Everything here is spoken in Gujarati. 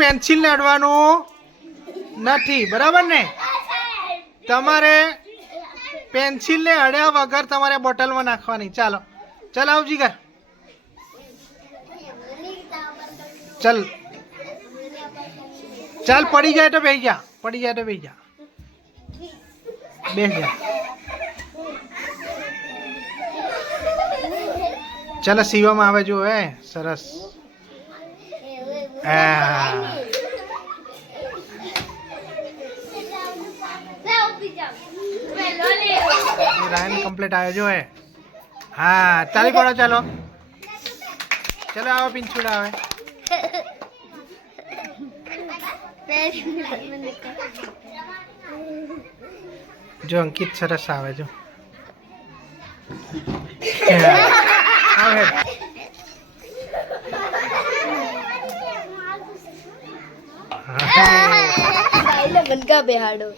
પેન્સિલ ને અડવાનું નથી, બરાબર ને? તમારે પેન્સિલ ને અડ્યા વગર તમારે બોટલમાં નાખવાની. ચાલો ચાલ આવજી કર. ચાલ ચાલ પડી જાય તો બેસી જા, પડી જાય તો બેસી જા, બેસી જા. ચાલો સીવામાં આવે જો હે સરસ. રાયન કમ્પ્લીટ આવ્યો જો હે. હા ચાલી પડો. ચાલો ચાલો આવો પિંછુડા આવે. જો અંકિત સરસ આવે જો. આવે बनका बेहाड़ो